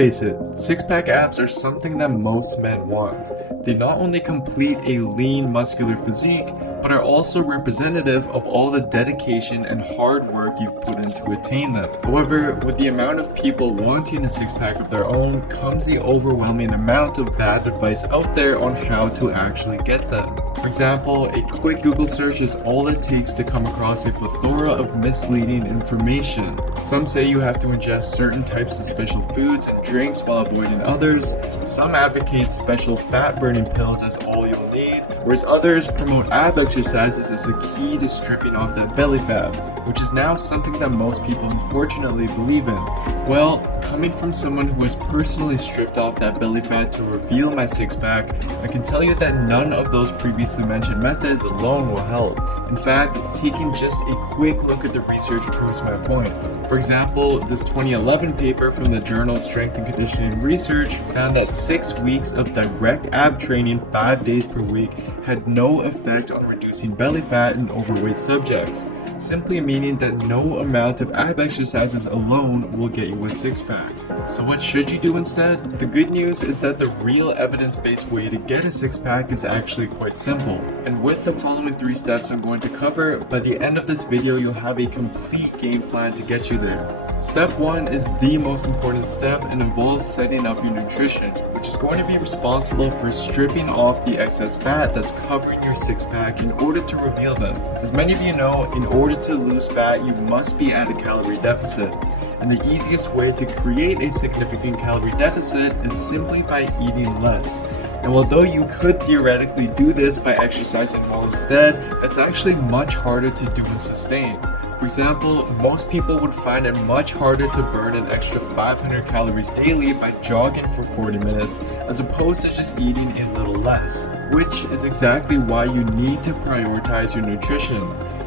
Face it, six-pack abs are something that most men want. They not only complete a lean, muscular physique, but are also representative of all the dedication and hard work you've put in to attain them. However, with the amount of people wanting a six-pack of their own comes the overwhelming amount of bad advice out there on how to actually get them. For example, a quick Google search is all it takes to come across a plethora of misleading information. Some say you have to ingest certain types of special foods and drinks while avoiding others. Some advocate special fat-burning pills as all you'll need, whereas others promote ab exercises as the key to stripping off that belly fat, which is now something that most people unfortunately believe in. Well, coming from someone who has personally stripped off that belly fat to reveal my six-pack, I can tell you that none of those previously mentioned methods alone will help. In fact, taking just a quick look at the research proves my point. For example, this 2011 paper from the Journal of Strength and Conditioning Research found that 6 weeks of direct ab training 5 days per week had no effect on reducing belly fat in overweight subjects, simply meaning that no amount of ab exercises alone will get you a six-pack. So what should you do instead? The good news is that the real evidence-based way to get a six-pack is actually quite simple. And with the following 3 steps I'm going to cover, by the end of this video you'll have a complete game plan to get you there. Step 1 is the most important step and involves setting up your nutrition, which is going to be responsible for stripping off the excess fat that's covering your six-pack in order to reveal them. As many of you know, in order to lose fat, you must be at a calorie deficit. And the easiest way to create a significant calorie deficit is simply by eating less. And although you could theoretically do this by exercising more instead, it's actually much harder to do and sustain. For example, most people would find it much harder to burn an extra 500 calories daily by jogging for 40 minutes as opposed to just eating a little less, which is exactly why you need to prioritize your nutrition.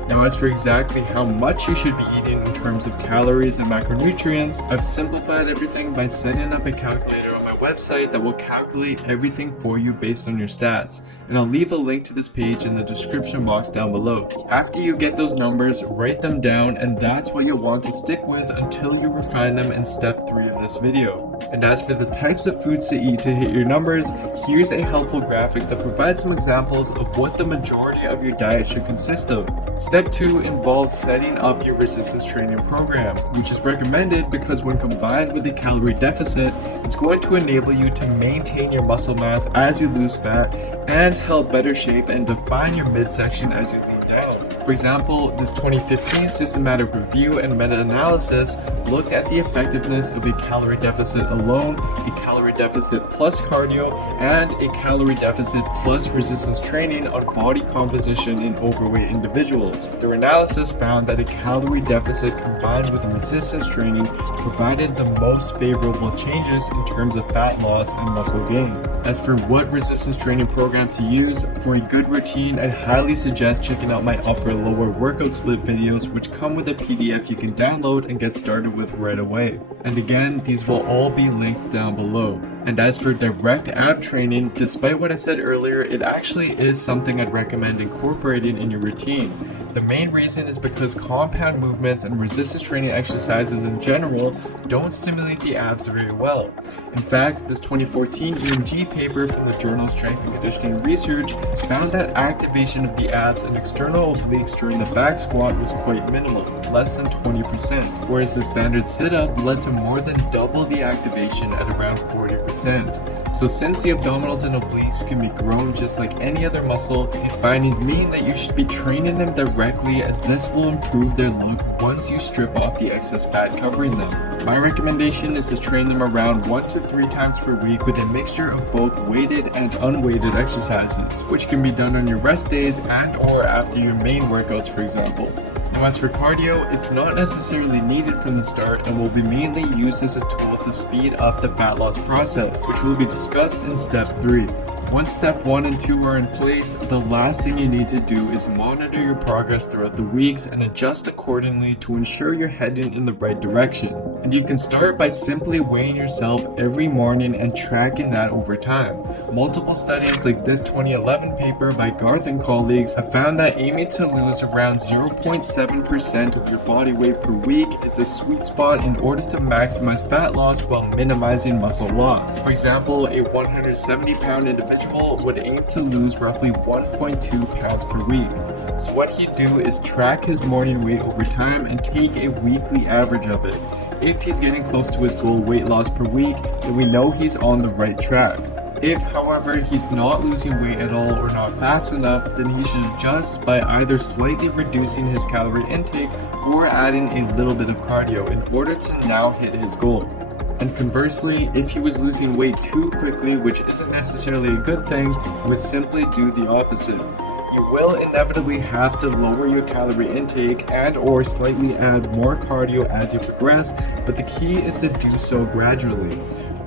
Now, as for exactly how much you should be eating in terms of calories and macronutrients, I've simplified everything by setting up a calculator on my website that will calculate everything for you based on your stats, and I'll leave a link to this page in the description box down below. After you get those numbers, write them down, and that's what you'll want to stick with until you refine them in step 3 of this video. And as for the types of foods to eat to hit your numbers, here's a helpful graphic that provides some examples of what the majority of your diet should consist of. Step 2 involves setting up your resistance training program, which is recommended because when combined with a calorie deficit, it's going to enable you to maintain your muscle mass as you lose fat and help better shape and define your midsection as you lean down. For example, this 2015 systematic review and meta-analysis looked at the effectiveness of a calorie deficit alone, a calorie deficit plus cardio, and a calorie deficit plus resistance training on body composition in overweight individuals. Their analysis found that a calorie deficit combined with resistance training provided the most favorable changes in terms of fat loss and muscle gain. As for what resistance training program to use, for a good routine, I highly suggest checking out my upper-lower workout split videos, which come with a PDF you can download and get started with right away. And again, these will all be linked down below. And as for direct ab training, despite what I said earlier, it actually is something I'd recommend incorporating in your routine. The main reason is because compound movements and resistance training exercises in general don't stimulate the abs very well. In fact, this 2014 EMG paper from the Journal of Strength and Conditioning Research found that activation of the abs and external obliques during the back squat was quite minimal, less than 20%, whereas the standard sit-up led to more than double the activation at around 40%. So since the abdominals and obliques can be grown just like any other muscle, these findings mean that you should be training them directly, as this will improve their look once you strip off the excess fat covering them. My recommendation is to train them around 1 to 3 times per week with a mixture of both weighted and unweighted exercises, which can be done on your rest days and or after your main workouts, for example. Now, as for cardio, it's not necessarily needed from the start and will be mainly used as a tool to speed up the fat loss process, which will be discussed in step 3. Once step 1 and 2 are in place, the last thing you need to do is monitor your progress throughout the weeks and adjust accordingly to ensure you're heading in the right direction. And you can start by simply weighing yourself every morning and tracking that over time. Multiple studies like this 2011 paper by Garth and colleagues have found that aiming to lose around 0.7% of your body weight per week is a sweet spot in order to maximize fat loss while minimizing muscle loss. For example, a 170-pound individual would aim to lose roughly 1.2 pounds per week. So what he'd do is track his morning weight over time and take a weekly average of it. If he's getting close to his goal weight loss per week, then we know he's on the right track. If, however, he's not losing weight at all or not fast enough, then he should adjust by either slightly reducing his calorie intake or adding a little bit of cardio in order to now hit his goal. And conversely, if he was losing weight too quickly, which isn't necessarily a good thing, he would simply do the opposite. You will inevitably have to lower your calorie intake and or slightly add more cardio as you progress, but the key is to do so gradually.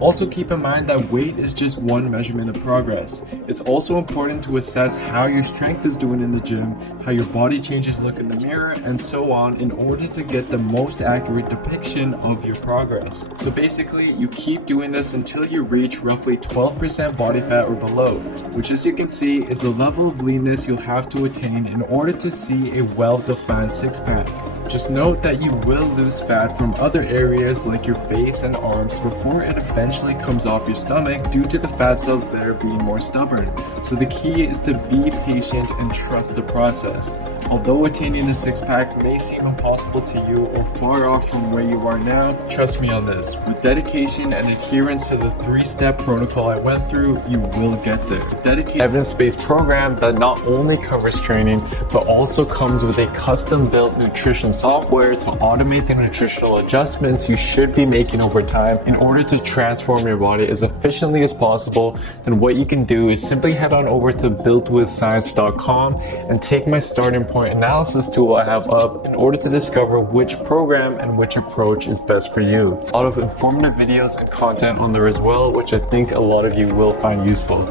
Also keep in mind that weight is just one measurement of progress. It's also important to assess how your strength is doing in the gym, how your body changes look in the mirror, and so on in order to get the most accurate depiction of your progress. So basically, you keep doing this until you reach roughly 12% body fat or below, which as you can see is the level of leanness you'll have to attain in order to see a well-defined six-pack. Just note that you will lose fat from other areas like your face and arms before it eventually comes off your stomach due to the fat cells there being more stubborn. So the key is to be patient and trust the process. Although attaining a six-pack may seem impossible to you or far off from where you are now, trust me on this. With dedication and adherence to the 3-step protocol I went through, you will get there. A dedicated evidence-based program that not only covers training, but also comes with a custom-built nutrition software to automate the nutritional adjustments you should be making over time in order to transform your body as efficiently as possible. Then what you can do is simply head on over to builtwithscience.com and take my starting point analysis tool I have up in order to discover which program and which approach is best for you. A lot of informative videos and content on there as well, which I think a lot of you will find useful.